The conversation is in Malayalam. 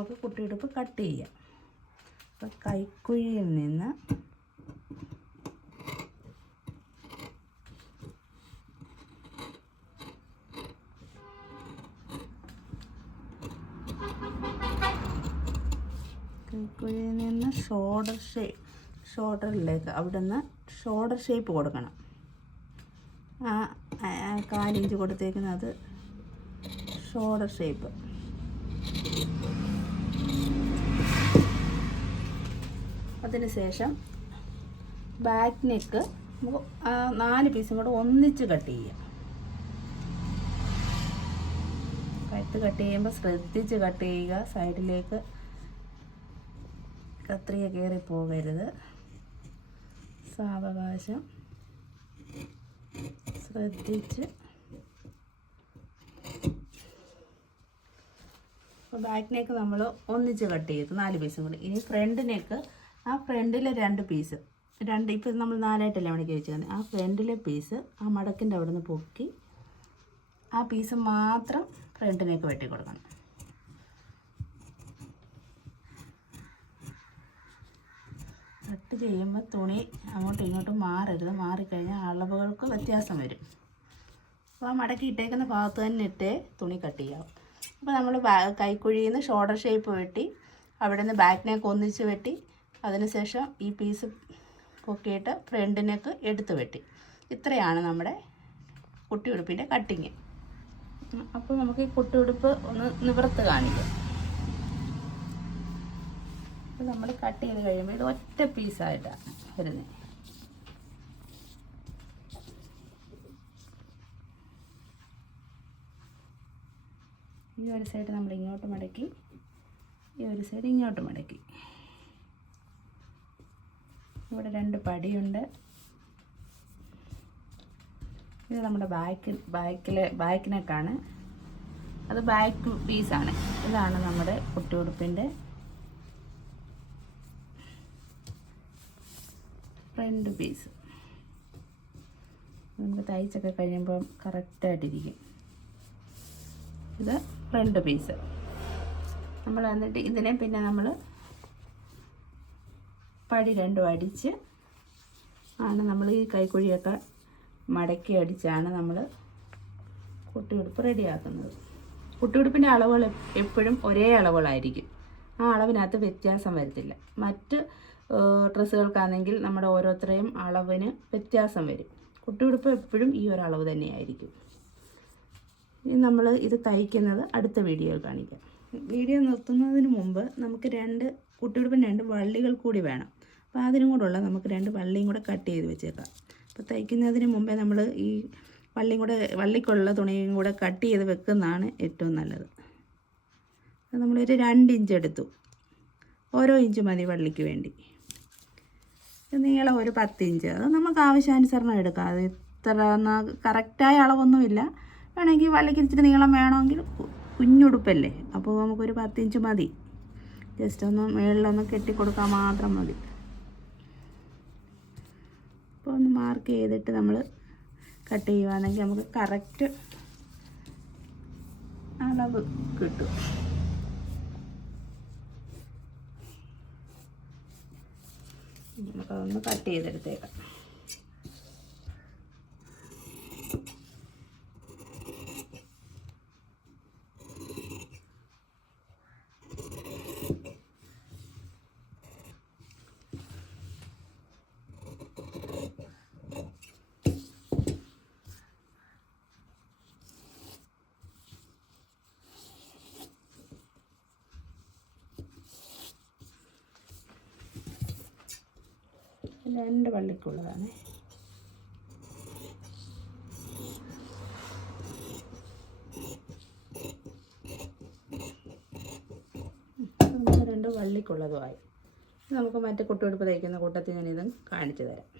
നമുക്ക് കുട്ടിയുടുപ്പ് കട്ട് ചെയ്യാം. അപ്പം കൈക്കുഴിയിൽ നിന്ന് ഷോൾഡറിലേക്ക് അവിടെ നിന്ന് ഷോൾഡർ ഷേപ്പ് കൊടുക്കണം. ആ 1/4 ഇഞ്ച് കൊടുത്തേക്കുന്നത് ഷോൾഡർ ഷേപ്പ്. അതിനുശേഷം ബാക്ക് നെക്ക് നമുക്ക് 4 പീസും കൂടെ ഒന്നിച്ച് കട്ട് ചെയ്യാം. കട്ട് ചെയ്യുമ്പോൾ ശ്രദ്ധിച്ച് കട്ട് ചെയ്യുക. സൈഡിലേക്ക് കത്രിക കയറി പോകരുത്. സാവകാശം ശ്രദ്ധിച്ച്. അപ്പോൾ ബാക്ക് നെക്ക് നമ്മൾ ഒന്നിച്ച് കട്ട് ചെയ്തു 4 പീസും കൂടി. ഇനി ഫ്രണ്ട് നെക്ക്, ആ ഫ്രണ്ടിലെ 2 പീസ്, ഇപ്പം നമ്മൾ 4ആയിട്ടല്ലേ മടക്കി വെച്ചത്. ആ ഫ്രണ്ടിലെ പീസ് ആ മടക്കിൻ്റെ അവിടെ നിന്ന് പൊക്കി ആ പീസ് മാത്രം ഫ്രണ്ടിലേക്ക് വെട്ടി കൊടുക്കണം. കട്ട് ചെയ്യുമ്പോൾ തുണി അങ്ങോട്ടും ഇങ്ങോട്ടും മാറരുത്. മാറിക്കഴിഞ്ഞാൽ അളവുകൾക്ക് വ്യത്യാസം വരും. അപ്പോൾ ആ മടക്കി ഇട്ടേക്കുന്ന ഭാഗത്ത് തന്നെ ഇട്ടേ തുണി കട്ട് ചെയ്യാവും. അപ്പോൾ നമ്മൾ കൈക്കുഴിയിൽ നിന്ന് ഷോൾഡർ ഷേപ്പ് വെട്ടി, അവിടെ നിന്ന് ബാക്ക് നെക്ക് ഒന്നിച്ച് വെട്ടി, അതിനുശേഷം ഈ പീസ് പൊക്കിയിട്ട് ഫ്രണ്ട് നെക്ക് എടുത്ത് വെട്ടി. ഇത്രയാണ് നമ്മുടെ കുട്ടിയുടുപ്പിൻ്റെ കട്ടിങ്. അപ്പോൾ നമുക്ക് ഈ കുട്ടിയുടുപ്പ് ഒന്ന് നിവർത്ത് കാണിക്കാം. അപ്പോൾ നമ്മൾ കട്ട് ചെയ്ത് കഴിയുമ്പോൾ ഇത് ഒറ്റ പീസായിട്ടാണ് വരുന്നത്. ഈ ഒരു സൈഡ് നമ്മൾ ഇങ്ങോട്ട് മടക്കി, ഈ ഒരു സൈഡ് ഇങ്ങോട്ട് മടക്കി. ഇവിടെ 2 പടിയുണ്ട്. ഇത് നമ്മുടെ ബാക്ക് നെക്കാണ്. അത് ബാക്ക് പീസാണ്. ഇതാണ് നമ്മുടെ കുട്ടിയുടുപ്പിൻ്റെ ഫ്രണ്ട് പീസ്. നമുക്ക് തയ്ച്ചൊക്കെ കഴിയുമ്പം കറക്റ്റായിട്ടിരിക്കും. ഇത് ഫ്രണ്ട് പീസ്. നമ്മൾ എന്നിട്ട് ഇതിനെ പിന്നെ നമ്മൾ പടി 2 അടിച്ച് ആണ് നമ്മൾ ഈ കൈക്കുഴിയൊക്കെ മടക്കി അടിച്ചാണ് നമ്മൾ കുട്ടിയുടുപ്പ് റെഡിയാക്കുന്നത്. കുട്ടിയുടുപ്പിൻ്റെ അളവുകൾ എപ്പോഴും ഒരേ അളവുകളായിരിക്കും. ആ അളവിനകത്ത് വ്യത്യാസം വരത്തില്ല. മറ്റ് ഡ്രസ്സുകൾക്കാണെങ്കിൽ നമ്മുടെ ഓരോരുത്തരെയും അളവിന് വ്യത്യാസം വരും. കുട്ടിയുടുപ്പ് എപ്പോഴും ഈ ഒരു അളവ് തന്നെയായിരിക്കും. ഇനി നമ്മൾ ഇത് തയ്ക്കുന്നത് അടുത്ത വീഡിയോയിൽ കാണിക്കാം. വീഡിയോ നിർത്തുന്നതിന് മുമ്പ് നമുക്ക് കുട്ടിയുടുപ്പിന് 2 വള്ളികൾ കൂടി വേണം. അപ്പോൾ അതിനും കൂടെയുള്ള നമുക്ക് 2 വള്ളിയും കൂടെ കട്ട് ചെയ്ത് വെച്ചേക്കാം. അപ്പോൾ തയ്ക്കുന്നതിന് മുമ്പേ നമ്മൾ ഈ വള്ളിക്കുള്ള തുണിയും കൂടെ കട്ട് ചെയ്ത് വെക്കുന്നതാണ് ഏറ്റവും നല്ലത്. നമ്മളൊരു 2 ഇഞ്ച് എടുത്തു. ഓരോ ഇഞ്ച് മതി വള്ളിക്ക് വേണ്ടി. നീളം ഒരു 10 ഇഞ്ച്. അത് നമുക്ക് ആവശ്യാനുസരണം എടുക്കാം. അത് ഇത്ര കറക്റ്റായ അളവൊന്നുമില്ല. വേണമെങ്കിൽ വള്ളിക്ക് ഇച്ചിരി നീളം വേണമെങ്കിൽ, കുഞ്ഞുടുപ്പല്ലേ, അപ്പോൾ നമുക്കൊരു 10 ഇഞ്ച് മതി. ജസ്റ്റ് ഒന്ന് മുകളിലൊന്ന് കെട്ടിക്കൊടുക്കാൻ മാത്രം മതി. അപ്പോൾ ഒന്ന് മാർക്ക് ചെയ്തിട്ട് നമ്മൾ കട്ട് ചെയ്യുകയാണെങ്കിൽ നമുക്ക് കറക്റ്റ് അളവ് കിട്ടും. നമുക്കതൊന്ന് കട്ട് ചെയ്തെടുത്തേക്കാം. രണ്ട് വള്ളിക്കുള്ളതാണ്. രണ്ട് വള്ളിക്കുള്ളതുമായി നമുക്ക് മറ്റേ കുട്ടിയുടുപ്പ് തയ്ക്കുന്ന കൂട്ടത്തിൽ ഞാനിതും കാണിച്ചു തരാം.